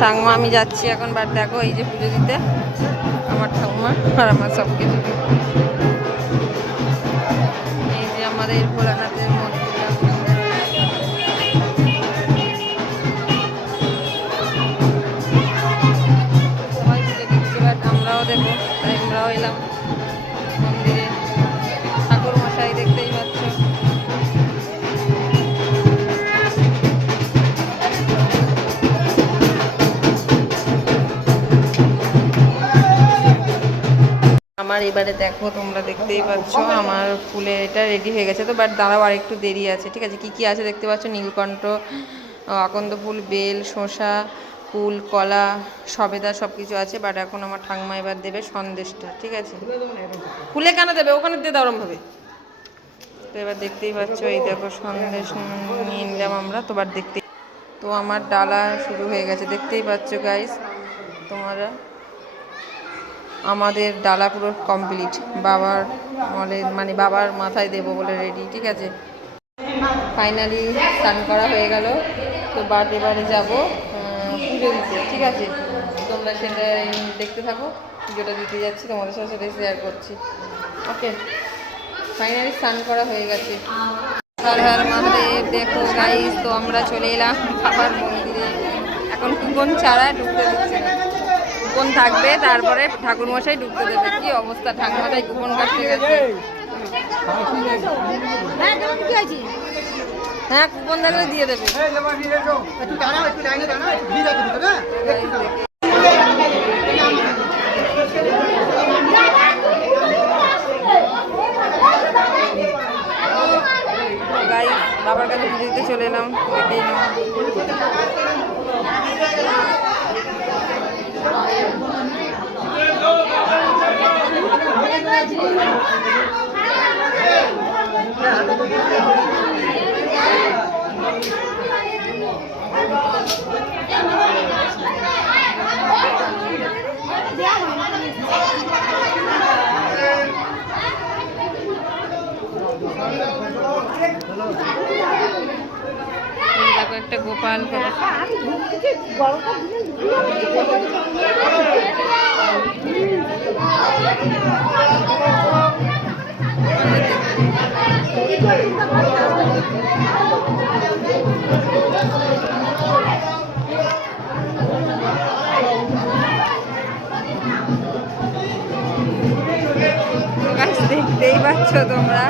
ঠাকুমা আমি যাচ্ছি এখন, বার দেখো এই যে পুজো দিতে আমার ঠাকুমা আর আমার সব কিছু। এই যে আমাদের ভোলানাথের মন্দির, সবাই পুজো দিচ্ছে, বাট আমরাও দেখো তাই আমরাও এলাম মন্দিরে। ঠাকুর মশাই দেখতেই পাচ্ছ। আমার এবারে দেখো, তোমরা দেখতেই পাচ্ছ আমার ফুলে এটা রেডি হয়ে গেছে। তো বাট দাঁড়াও, আর একটু দেরি আছে, ঠিক আছে। কি কি আছে দেখতে পাচ্ছ, নীলকণ্ঠ, আকন্দ ফুল, বেল, শসা ফুল, কলা, সবেদা সব কিছু আছে। বাট এখন আমার ঠাকুমা এবার দেবে সন্দেশটা, ঠিক আছে। ফুলে কেন দেবে, ওখানে দিয়ে দাও ওরমভাবে। তো এবার দেখতেই পাচ্ছ এই দেখো সন্দেশ নিয়ে নিলাম আমরা। তো বাট দেখতে, তো আমার ডালা শুরু হয়ে গেছে, দেখতেই পাচ্ছ গাইস তোমরা। আমাদের ডালা পুরো কমপ্লিট, বাবার মানে বাবার মাথায় দেবো বলে রেডি, ঠিক আছে। ফাইনালি স্নান করা হয়ে গেল। তো বাট এবারে যাবো পুজো দিতে, ঠিক আছে। তোমরা সেটা দেখতে থাকো, পুজোটা দিতে যাচ্ছি, তোমাদের সাথে সেটাই শেয়ার করছি। ওকে, ফাইনালি স্নান করা হয়ে গেছে। হর হর মহাদেব। দেখো গাইস, তো আমরা চলে এলাম বাবার মন্দিরে। এখন কুপন ছাড়া ঢুকতে দিচ্ছে না, কুপন থাকবে তারপরে ঠাকুরমশাই ঢুকতে দেবে। কি অবস্থা, ঠাকুমাটাই কুপন কাটতে গেছে। হ্যাঁ, কুপন থাকলে দিয়ে দেবে। বাবার কাছে পুজো দিতে চলে এলাম, দেখেই না। দেখো একটা গোপাল, দেখতেই পাচ্ছ তোমরা।